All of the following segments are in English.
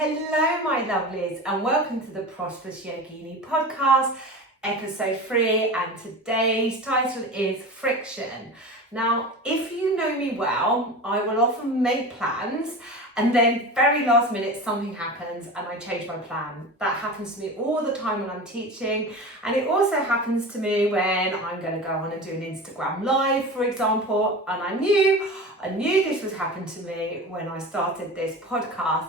Hello, my lovelies, and welcome to the Prosperous Yogini podcast, episode 3, and today's title is Friction. Now, if you know me well, I will often make plans and then very last minute something happens and I change my plan. That happens to me all the time when I'm teaching, and it also happens to me when I'm going to go on and do an Instagram live, for example, and I knew this was happening to me when I started this podcast.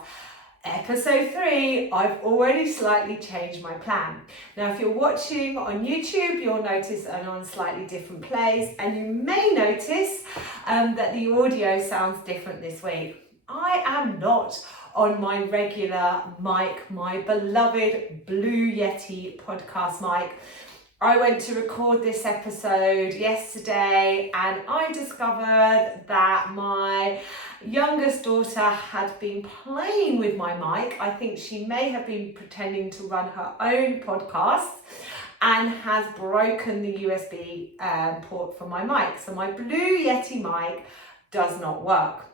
Episode 3, I've already slightly changed my plan. Now, if you're watching on YouTube, you'll notice I'm on a slightly different place, and you may notice that the audio sounds different this week. I am not on my regular mic, my beloved Blue Yeti podcast mic. I went to record this episode yesterday and I discovered that my youngest daughter had been playing with my mic. I think she may have been pretending to run her own podcast and has broken the USB port for my mic. So my Blue Yeti mic does not work.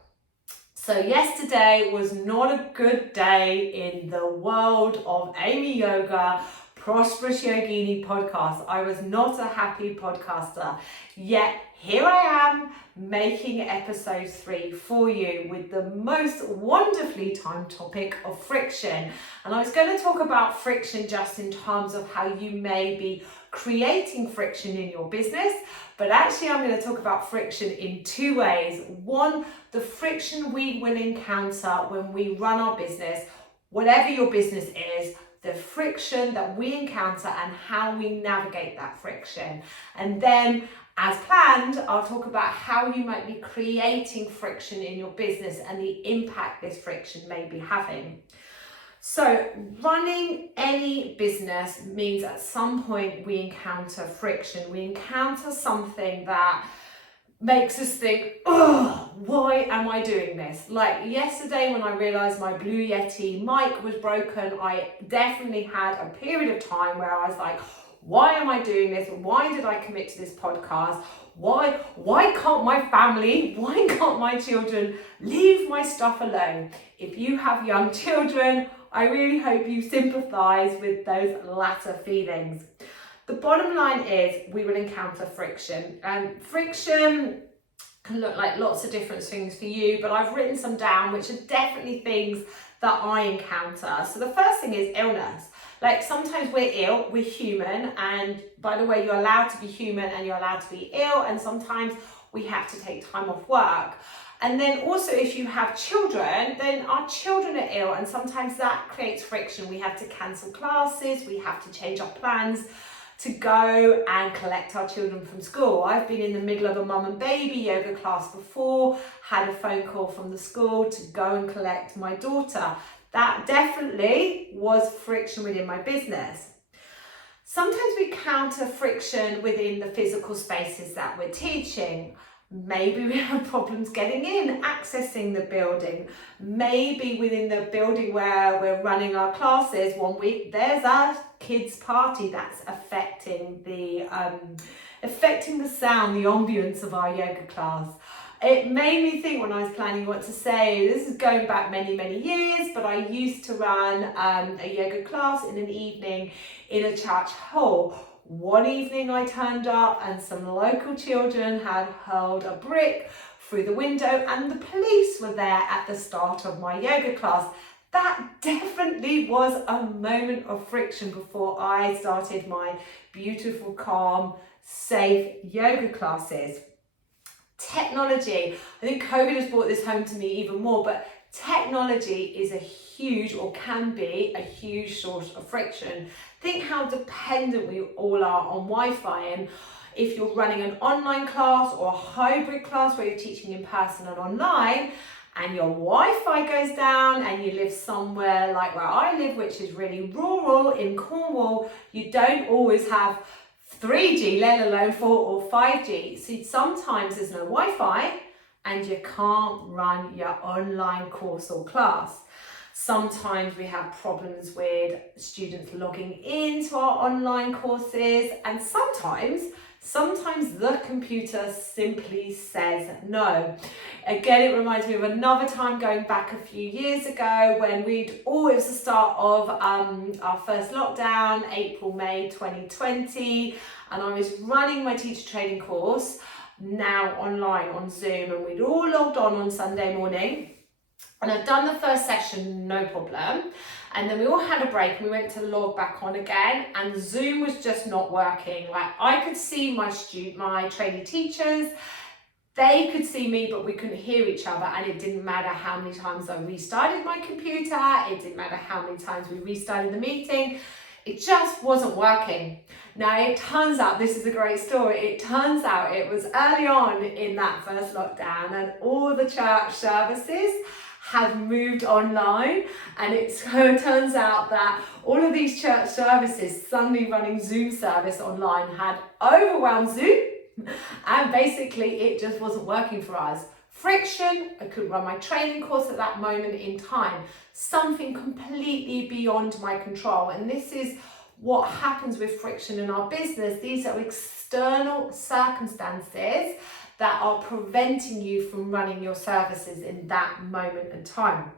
So yesterday was not a good day in the world of Amy Yoga Prosperous Yogini podcast. I was not a happy podcaster, yet here I am making episode 3 for you with the most wonderfully timed topic of friction. And I was going to talk about friction just in terms of how you may be creating friction in your business, but actually I'm going to talk about friction in 2 ways. One, the friction we will encounter when we run our business, whatever your business is, the friction that we encounter and how we navigate that friction. And then, as planned, I'll talk about how you might be creating friction in your business and the impact this friction may be having. So, running any business means at some point we encounter friction. We encounter something that makes us think, oh, why am I doing this? Like yesterday when I realized my Blue Yeti mic was broken, I definitely had a period of time where I was like, why am I doing this? Why did I commit to this podcast? Why can't my family, why can't my children leave my stuff alone? If you have young children, I really hope you sympathize with those latter feelings. The bottom line is we will encounter friction, and friction can look like lots of different things for you, but I've written some down which are definitely things that I encounter. So the first thing is illness. Like sometimes we're ill, we're human, and by the way, you're allowed to be human and you're allowed to be ill, and sometimes we have to take time off work. And then also if you have children, then our children are ill, and sometimes that creates friction. We have to cancel classes, we have to change our plans to go and collect our children from school. I've been in the middle of a mum and baby yoga class before, had a phone call from the school to go and collect my daughter. That definitely was friction within my business. Sometimes we counter friction within the physical spaces that we're teaching. Maybe we have problems getting in, accessing the building. Maybe within the building where we're running our classes, one week there's a kids' party that's affecting the sound, the ambience of our yoga class. It made me think when I was planning what to say, this is going back many, many years, but I used to run a yoga class in an evening in a church hall. One evening I turned up and some local children had hurled a brick through the window and the police were there at the start of my yoga class. That definitely was a moment of friction before I started my beautiful, calm, safe yoga classes. Technology. I think COVID has brought this home to me even more, but technology is a huge, or can be a huge source of friction. Think how dependent we all are on Wi-Fi, and if you're running an online class or a hybrid class where you're teaching in person and online, and your Wi-Fi goes down and you live somewhere like where I live, which is really rural in Cornwall, you don't always have 3G, let alone 4 or 5G. So sometimes there's no Wi-Fi and you can't run your online course or class. Sometimes we have problems with students logging into our online courses, and sometimes Sometimes the computer simply says no. Again, it reminds me of another time going back a few years ago when it was the start of our first lockdown, April, May 2020, and I was running my teacher training course, now online on Zoom, and we'd all logged on Sunday morning. And I'd done the first session, no problem. And then we all had a break and we went to log back on again, and Zoom was just not working. Like, I could see my trainee teachers, they could see me, but we couldn't hear each other, and it didn't matter how many times I restarted my computer, it didn't matter how many times we restarted the meeting, it just wasn't working. Now, it turns out, this is a great story, it turns out it was early on in that first lockdown and all the church services had moved online, and it turns out that all of these church services suddenly running Zoom service online had overwhelmed Zoom, and basically it just wasn't working for us. Friction, I couldn't run my training course at that moment in time. Something completely beyond my control, and this is what happens with friction in our business. These are external circumstances that are preventing you from running your services in that moment in time.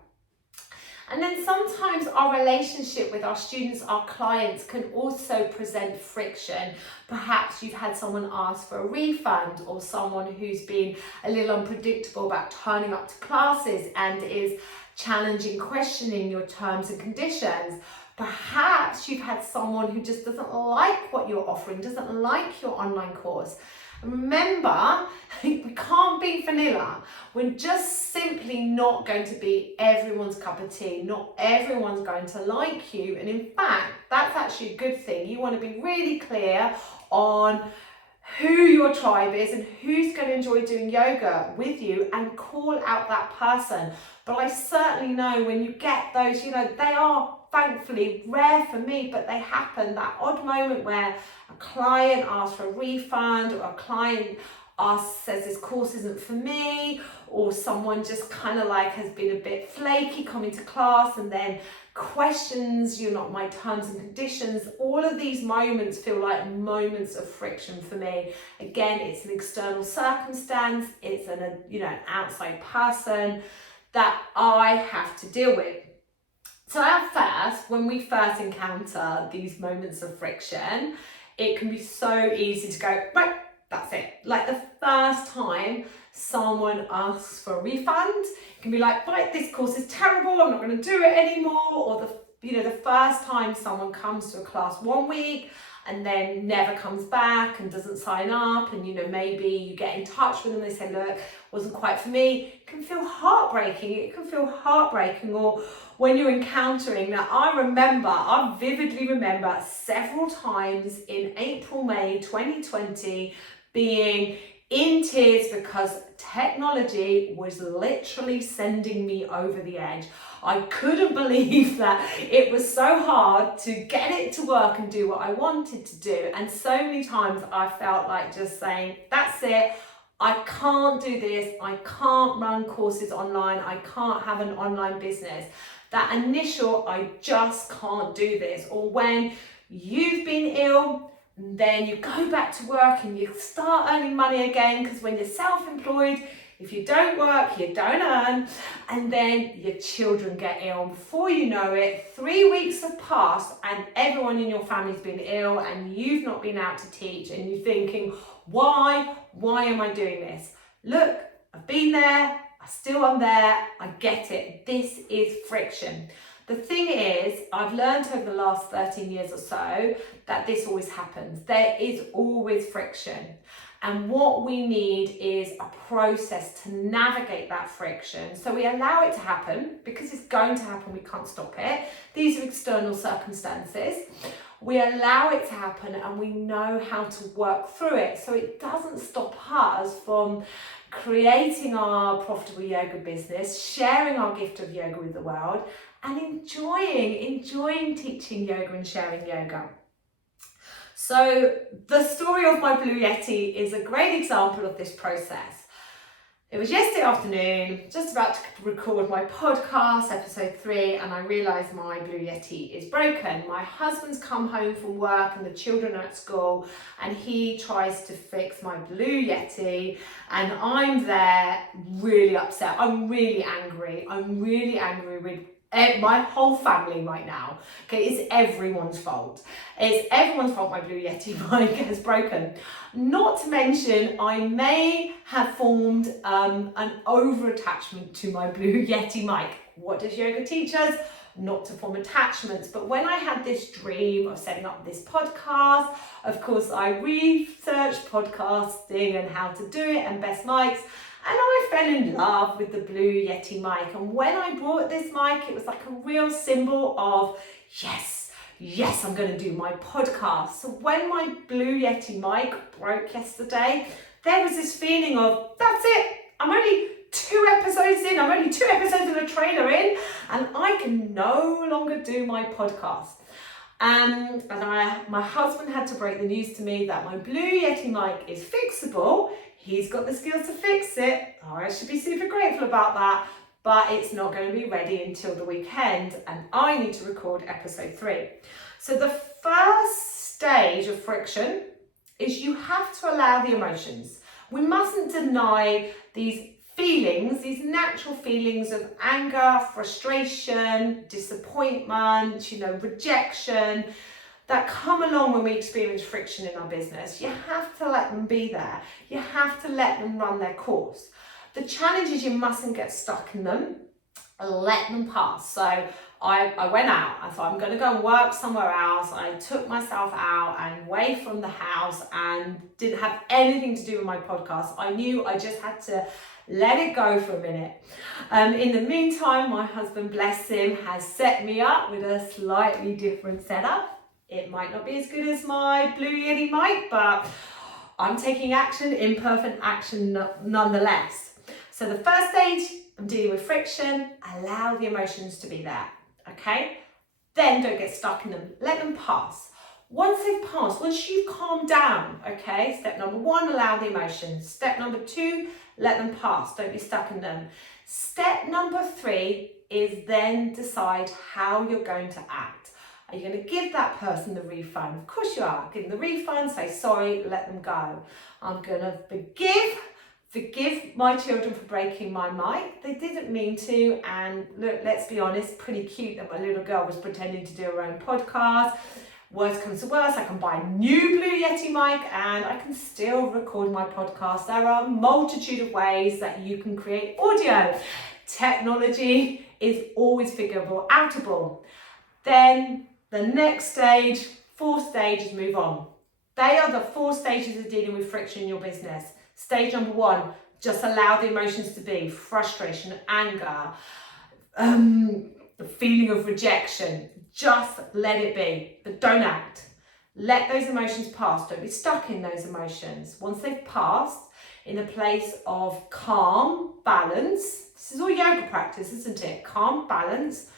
And then sometimes our relationship with our students, our clients, can also present friction. Perhaps you've had someone ask for a refund, or someone who's been a little unpredictable about turning up to classes and is challenging, questioning your terms and conditions. Perhaps you've had someone who just doesn't like what you're offering, doesn't like your online course. Remember, we can't be vanilla. We're just simply not going to be everyone's cup of tea. Not everyone's going to like you. And in fact, that's actually a good thing. You want to be really clear on who your tribe is and who's going to enjoy doing yoga with you, and call out that person. But I certainly know when you get those, they are thankfully rare for me, but they happen. That odd moment where a client asks for a refund, or a client says this course isn't for me, or someone just kind of like has been a bit flaky coming to class and then questions, my terms and conditions. All of these moments feel like moments of friction for me. Again, it's an external circumstance, it's an outside person that I have to deal with. So at first, when we first encounter these moments of friction, it can be so easy to go, right, that's it. Like the first time someone asks for a refund, it can be like, right, this course is terrible, I'm not going to do it anymore. Or the first time someone comes to a class 1 week and then never comes back and doesn't sign up, and maybe you get in touch with them, they say, look, wasn't quite for me. It can feel heartbreaking. Or when you're encountering that, I vividly remember several times in April, May 2020 being in tears because technology was literally sending me over the edge. I couldn't believe that it was so hard to get it to work and do what I wanted to do. And so many times I felt like just saying, that's it. I can't do this. I can't run courses online. I can't have an online business. That initial, I just can't do this. Or when you've been ill, then you go back to work and you start earning money again, because when you're self-employed, if you don't work, you don't earn, and then your children get ill. And before you know it, 3 weeks have passed and everyone in your family's been ill and you've not been out to teach, and you're thinking, why am I doing this? Look, I've been there, I still am there, I get it. This is friction. The thing is, I've learned over the last 13 years or so that this always happens. There is always friction. And what we need is a process to navigate that friction. So we allow it to happen because it's going to happen, we can't stop it. These are external circumstances. We allow it to happen and we know how to work through it. So it doesn't stop us from creating our profitable yoga business, sharing our gift of yoga with the world, and enjoying teaching yoga and sharing yoga. So the story of my Blue Yeti is a great example of this process. It was yesterday afternoon, just about to record my podcast, episode 3, and I realised my Blue Yeti is broken. My husband's come home from work and the children are at school, and he tries to fix my Blue Yeti, and I'm there really upset. I'm really angry. I'm really angry with my whole family right now. Okay, it's everyone's fault. It's everyone's fault my Blue Yeti mic has broken. Not to mention, I may have formed an over-attachment to my Blue Yeti mic. What does yoga teach us? Not to form attachments. But when I had this dream of setting up this podcast, of course, I researched podcasting and how to do it and best mics. And I fell in love with the Blue Yeti mic. And when I bought this mic, it was like a real symbol of, yes, I'm going to do my podcast. So when my Blue Yeti mic broke yesterday, there was this feeling of, that's it. I'm only 2 episodes in. I'm only 2 episodes of a trailer in, and I can no longer do my podcast. My husband had to break the news to me that my Blue Yeti mic is fixable. He's got the skills to fix it. Oh, I should be super grateful about that, but it's not going to be ready until the weekend, and I need to record episode 3. So the first stage of friction is you have to allow the emotions. We mustn't deny these feelings, these natural feelings of anger, frustration, disappointment, rejection, that come along when we experience friction in our business. You have to let them be there. You have to let them run their course. The challenge is you mustn't get stuck in them. Let them pass. So I went out. I thought I'm going to go and work somewhere else. I took myself out and away from the house and didn't have anything to do with my podcast. I knew I just had to let it go for a minute. In the meantime, my husband, bless him, has set me up with a slightly different setup. It might not be as good as my Blue Yeti mic, but I'm taking action, imperfect action nonetheless. So the first stage, I'm dealing with friction. Allow the emotions to be there, okay? Then don't get stuck in them. Let them pass. Once they've passed, once you've calmed down, okay? Step number 1, allow the emotions. Step number 2, let them pass. Don't be stuck in them. Step number 3 is then decide how you're going to act. Are you going to give that person the refund? Of course you are. Give them the refund, say sorry, let them go. I'm going to forgive my children for breaking my mic. They didn't mean to, and look, let's be honest, pretty cute that my little girl was pretending to do her own podcast. Worst comes to worst, I can buy a new Blue Yeti mic and I can still record my podcast. There are a multitude of ways that you can create audio. Technology is always figureable, outable. Then the next stage, 4th stage, is move on. They are the 4 stages of dealing with friction in your business. Stage number 1, just allow the emotions to be. Frustration, anger, the feeling of rejection. Just let it be, but don't act. Let those emotions pass. Don't be stuck in those emotions. Once they've passed, in a place of calm, balance. This is all yoga practice, isn't it? Calm, balance.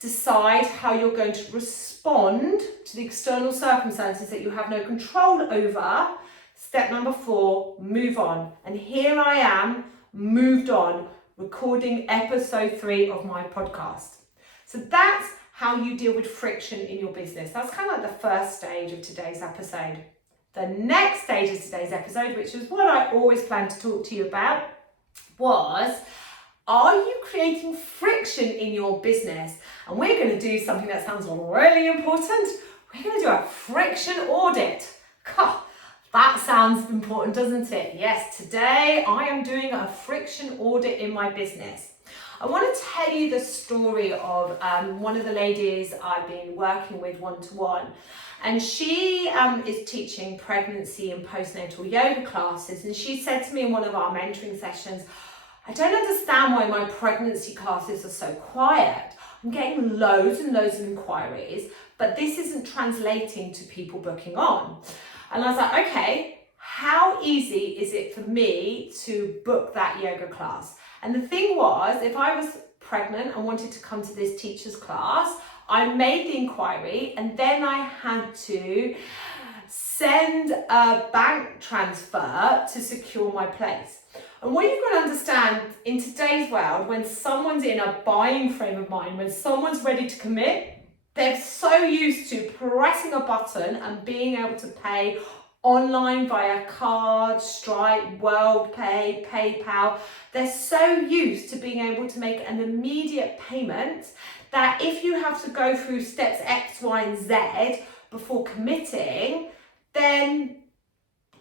Decide how you're going to respond to the external circumstances that you have no control over. Step number 4, move on. And here I am, moved on, recording episode 3 of my podcast. So that's how you deal with friction in your business. That's kind of like the first stage of today's episode. The next stage of today's episode, which is what I always planned to talk to you about, was, are you creating friction in your business? And we're going to do something that sounds really important. We're going to do a friction audit. God, that sounds important, doesn't it? Yes, today I am doing a friction audit in my business. I want to tell you the story of one of the ladies I've been working with one-to-one. And she is teaching pregnancy and postnatal yoga classes. And she said to me in one of our mentoring sessions, I don't understand why my pregnancy classes are so quiet. I'm getting loads and loads of inquiries, but this isn't translating to people booking on. And I was like, okay, how easy is it for me to book that yoga class? And the thing was, if I was pregnant and wanted to come to this teacher's class, I made the inquiry and then I had to send a bank transfer to secure my place. And what you've got to understand in today's world, when someone's in a buying frame of mind, when someone's ready to commit, they're so used to pressing a button and being able to pay online via card, Stripe, WorldPay, PayPal. They're so used to being able to make an immediate payment that if you have to go through steps X, Y, and Z before committing, then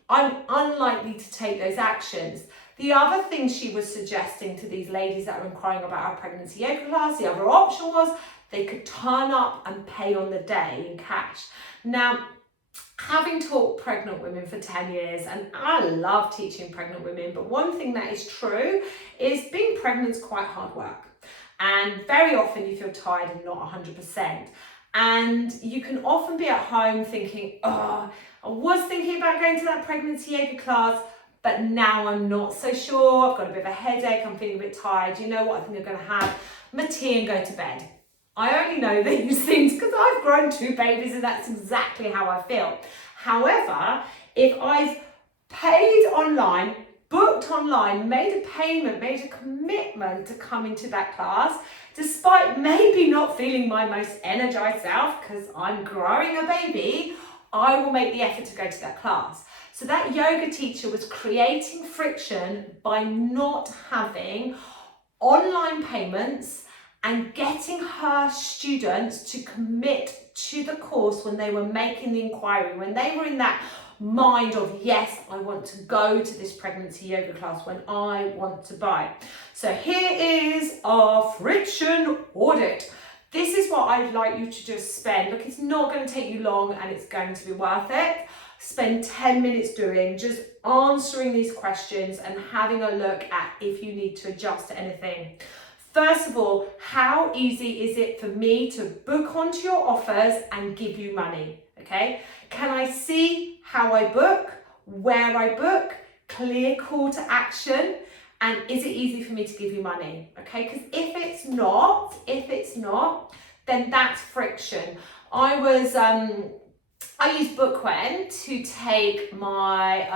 I'm unlikely to take those actions. The other thing she was suggesting to these ladies that were inquiring about our pregnancy yoga class, the other option was they could turn up and pay on the day in cash. Now, having taught pregnant women for 10 years, and I love teaching pregnant women, but one thing that is true is being pregnant is quite hard work. And very often you feel tired and not 100%. And you can often be at home thinking, oh, I was thinking about going to that pregnancy yoga class, but now I'm not so sure. I've got a bit of a headache. I'm feeling a bit tired. You know what? I think I'm going to have my tea and go to bed. I only know these things because I've grown 2 babies and that's exactly how I feel. However, if I've paid online, booked online, made a payment, made a commitment to come into that class, despite maybe not feeling my most energized self because I'm growing a baby, I will make the effort to go to that class. So that yoga teacher was creating friction by not having online payments and getting her students to commit to the course when they were making the inquiry, when they were in that mind of, yes, I want to go to this pregnancy yoga class, when I want to buy. So here is our friction audit. This is what I'd like you to just spend. Look, it's not going to take you long and it's going to be worth it. Spend 10 minutes doing, just answering these questions and having a look at if you need to adjust anything. First of all, how easy is it for me to book onto your offers and give you money? Okay, can I see how I book, where I book, clear call to action, and is it easy for me to give you money? Okay, because if it's not, then that's friction. I use Bookwhen to take my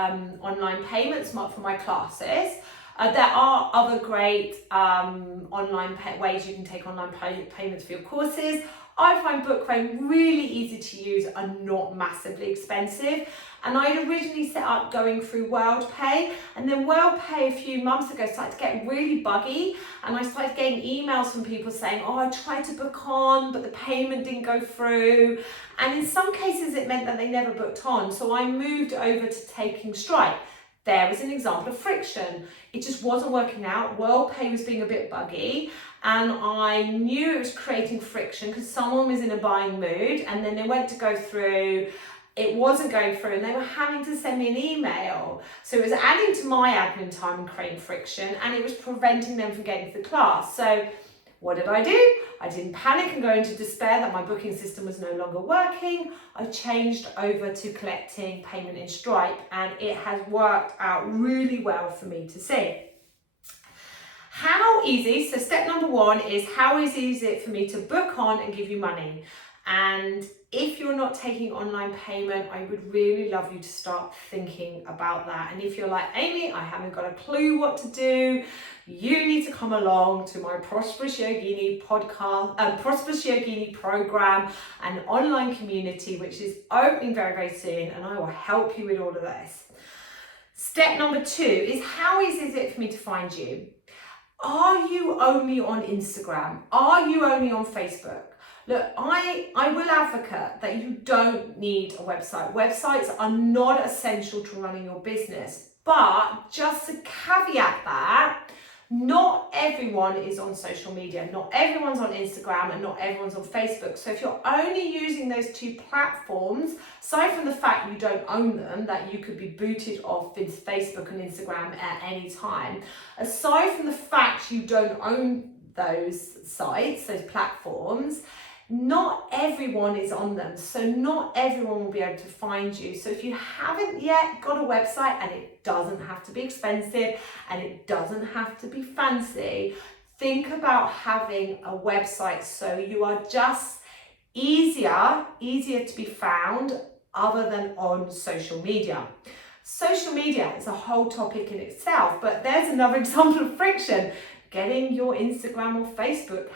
online payments for my classes. There are other great online ways you can take online payments for your courses. I find Bookwhen really easy to use and not massively expensive. And I'd originally set up going through WorldPay, and then WorldPay a few months ago started to get really buggy, and I started getting emails from people saying, oh, I tried to book on, but the payment didn't go through. And in some cases it meant that they never booked on. So I moved over to taking Stripe. There was an example of friction. It just wasn't working out. WorldPay was being a bit buggy, and I knew it was creating friction because someone was in a buying mood, and then they went to go through, it wasn't going through, and they were having to send me an email. So it was adding to my admin time and creating friction, and it was preventing them from getting to the class. So what did I do? I didn't panic and go into despair that my booking system was no longer working. I changed over to collecting payment in Stripe, and it has worked out really well for me to see. How easy, so step number 1 is how easy is it for me to book on and give you money? And if you're not taking online payment, I would really love you to start thinking about that. And if you're like, Amy, I haven't got a clue what to do, you need to come along to my Prosperous Yogini podcast, Prosperous Yogini program and online community, which is opening very, very soon, and I will help you with all of this. Step number 2 is how easy is it for me to find you? Are you only on Instagram? Are you only on Facebook? Look, I will advocate that you don't need a website. Websites are not essential to running your business, but just to caveat that, not everyone is on social media. Not everyone's on Instagram and not everyone's on Facebook. So if you're only using those 2 platforms, aside from the fact you don't own them, that you could be booted off Facebook and Instagram at any time, aside from the fact you don't own those sites, those platforms, not everyone is on them, so not everyone will be able to find you. So if you haven't yet got a website, and it doesn't have to be expensive and it doesn't have to be fancy, think about having a website so you are just easier to be found other than on social media. Social media is a whole topic in itself, but there's another example of friction. Getting your Instagram or Facebook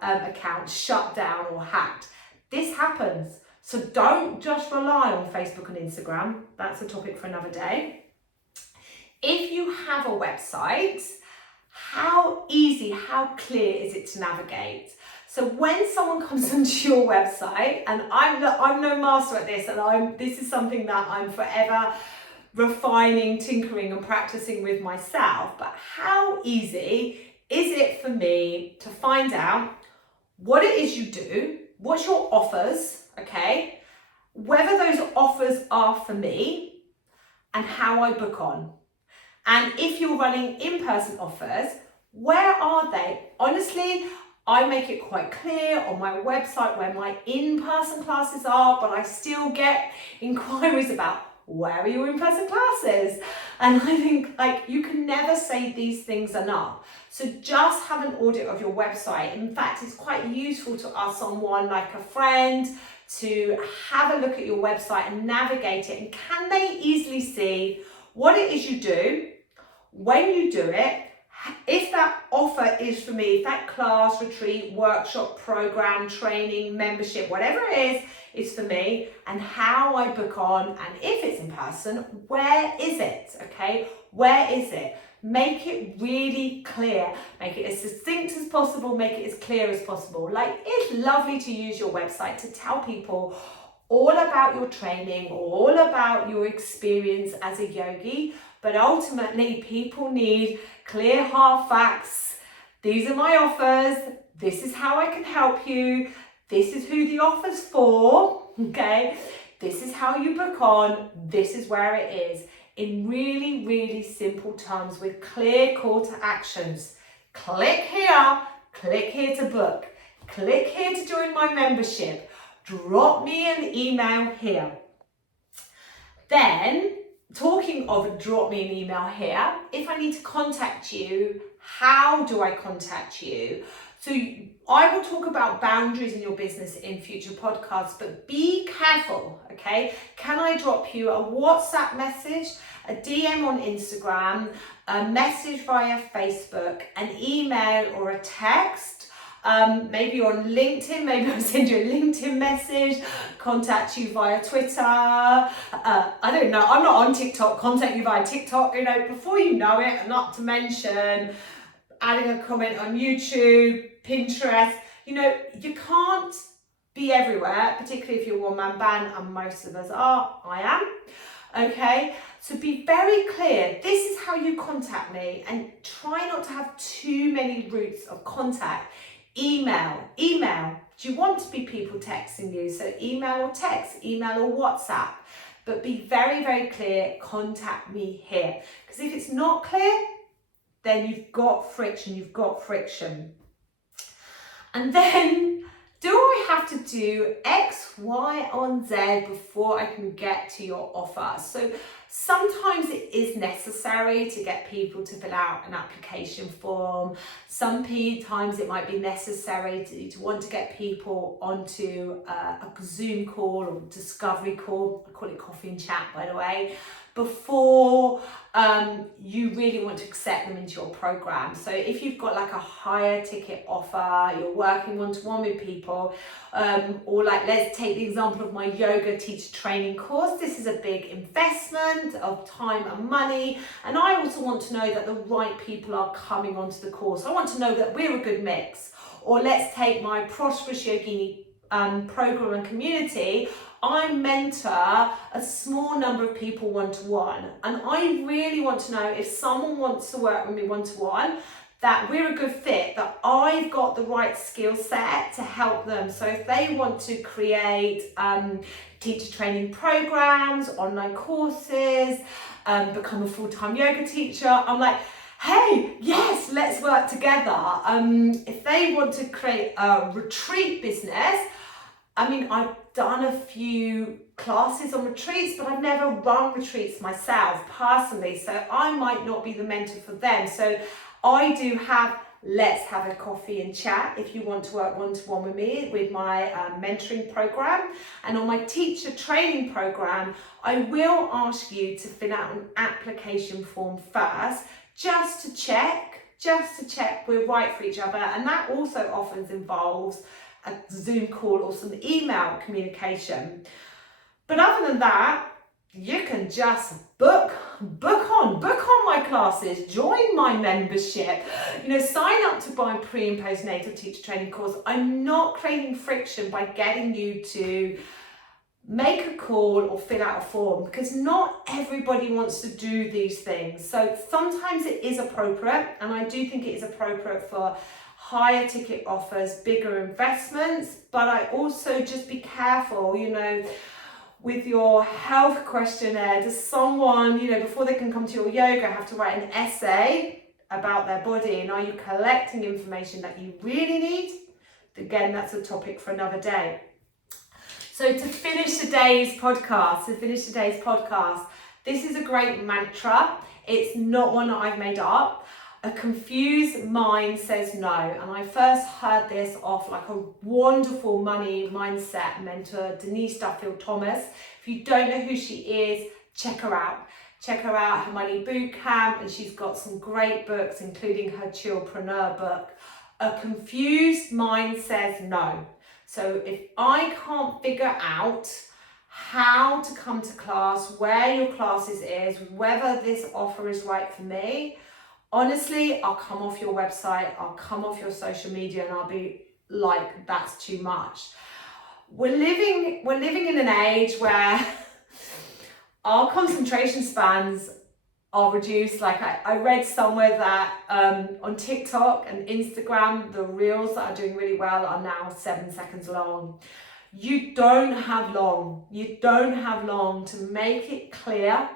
account shut down or hacked. This happens. So don't just rely on Facebook and Instagram. That's a topic for another day. If you have a website, how easy, how clear is it to navigate? So when someone comes onto your website, and I'm no master at this, and this is something that I'm forever refining, tinkering and practicing with myself, but how easy is it for me to find out what it is you do, what's your offers, okay, whether those offers are for me, and how I book on. And if you're running in-person offers, where are they? Honestly, I make it quite clear on my website where my in-person classes are, but I still get inquiries about where are your in-person classes? And I think you can never say these things enough. So just have an audit of your website. In fact, it's quite useful to ask someone like a friend to have a look at your website and navigate it. And can they easily see what it is you do, when you do it, if that offer is for me, if that class, retreat, workshop, program, training, membership, whatever it is for me, and how I book on, and if it's in person, where is it, okay? Where is it? Make it really clear. Make it as succinct as possible, make it as clear as possible. It's lovely to use your website to tell people all about your training, all about your experience as a yogi, but ultimately people need clear hard facts. These are my offers. This is how I can help you. This is who the offer's for, okay? This is how you book on. This is where it is. In really, really simple terms with clear call to actions. Click here to book. Click here to join my membership. Drop me an email here. Then, talking of drop me an email here, if I need to contact you, how do I contact you? So I will talk about boundaries in your business in future podcasts, but be careful, okay? Can I drop you a WhatsApp message, a DM on Instagram, a message via Facebook, an email or a text? Maybe on LinkedIn, maybe I'll send you a LinkedIn message, contact you via Twitter. I don't know, I'm not on TikTok, contact you via TikTok, before you know it, not to mention adding a comment on YouTube, Pinterest. You can't be everywhere, particularly if you're a one-man band, and most of us are, I am, okay? So be very clear, this is how you contact me, and try not to have too many routes of contact. Email. Do you want to be people texting you? So email or text, email or WhatsApp. But be very, very clear, contact me here. Because if it's not clear, then you've got friction. And then, do I have to do X, Y, or Z before I can get to your offer? So sometimes it is necessary to get people to fill out an application form. Sometimes it might be necessary to want to get people onto a Zoom call or discovery call. I call it coffee and chat, by the way, before you really want to accept them into your program. So if you've got a higher ticket offer, you're working one-to-one with people, or let's take the example of my yoga teacher training course. This is a big investment of time and money, and I also want to know that the right people are coming onto the course. I want to know that we're a good mix. Or let's take my Prosperous Yogini program and community. I mentor a small number of people one-to-one, and I really want to know if someone wants to work with me one-to-one, that we're a good fit, that I've got the right skill set to help them. So if they want to create teacher training programs, online courses, become a full-time yoga teacher, I'm like, hey, yes, let's work together. If they want to create a retreat business, I've done a few classes on retreats, but I've never run retreats myself personally, so I might not be the mentor for them. So I do have let's have a coffee and chat if you want to work one-to-one with me with my mentoring program. And on my teacher training program, I will ask you to fill out an application form first, just to check we're right for each other. And that also often involves a Zoom call or some email communication. But other than that, you can just book on my classes, join my membership, sign up to my pre and postnatal teacher training course. I'm not creating friction by getting you to make a call or fill out a form, because not everybody wants to do these things. So sometimes it is appropriate, and I do think it is appropriate for higher ticket offers, bigger investments, but I also just be careful, with your health questionnaire. Does someone, before they can come to your yoga, have to write an essay about their body? And are you collecting information that you really need? Again, that's a topic for another day. So to finish today's podcast, this is a great mantra. It's not one that I've made up. A confused mind says no. And I first heard this off like a wonderful money mindset mentor, Denise Duffield-Thomas. If you don't know who she is, check her out. Check her out, her Money Bootcamp, and she's got some great books, including her Chillpreneur book. A confused mind says no. So if I can't figure out how to come to class, where your classes is, whether this offer is right for me, honestly, I'll come off your website, I'll come off your social media, and I'll be like, that's too much. We're living in an age where our concentration spans are reduced. Like I read somewhere that on TikTok and Instagram, the reels that are doing really well are now 7 seconds long. You don't have long to make it clear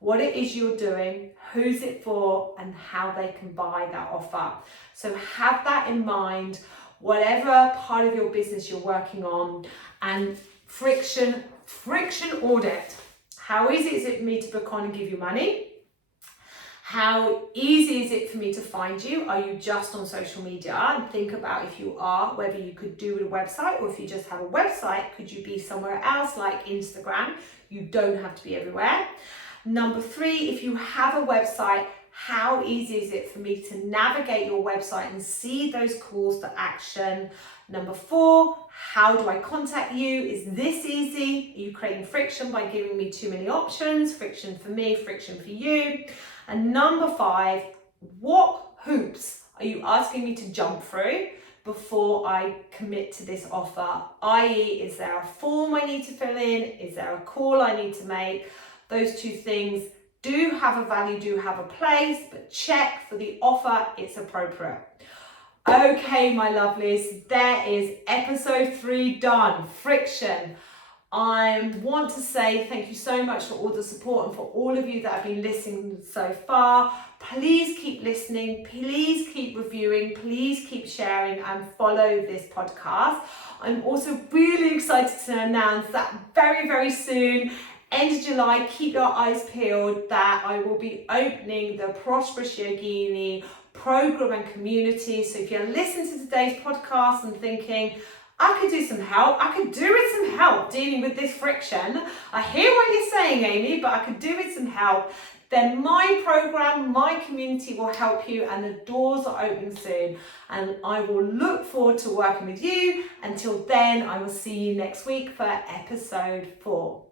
what it is you're doing, who's it for, and how they can buy that offer. So have that in mind, whatever part of your business you're working on. And friction audit. How easy is it for me to book on and give you money? How easy is it for me to find you? Are you just on social media? And think about, if you are, whether you could do a website, or if you just have a website, could you be somewhere else like Instagram? You don't have to be everywhere. Number 3, if you have a website, how easy is it for me to navigate your website and see those calls to action? Number 4, how do I contact you? Is this easy? Are you creating friction by giving me too many options? Friction for me, friction for you. And number 5, what hoops are you asking me to jump through before I commit to this offer? i.e., is there a form I need to fill in? Is there a call I need to make? Those 2 things do have a value, do have a place, but check for the offer it's appropriate. Okay, my lovelies, there is episode 3 done, friction. I want to say thank you so much for all the support and for all of you that have been listening so far. Please keep listening, please keep reviewing, please keep sharing and follow this podcast. I'm also really excited to announce that very, very soon, end of July, keep your eyes peeled, that I will be opening the Prosperous Yogini program and community. So if you're listening to today's podcast and thinking, I could do some help, I could do with some help dealing with this friction, I hear what you're saying, Amy, but I could do with some help, then my program, my community will help you, and the doors are opening soon. And I will look forward to working with you. Until then, I will see you next week for episode 4.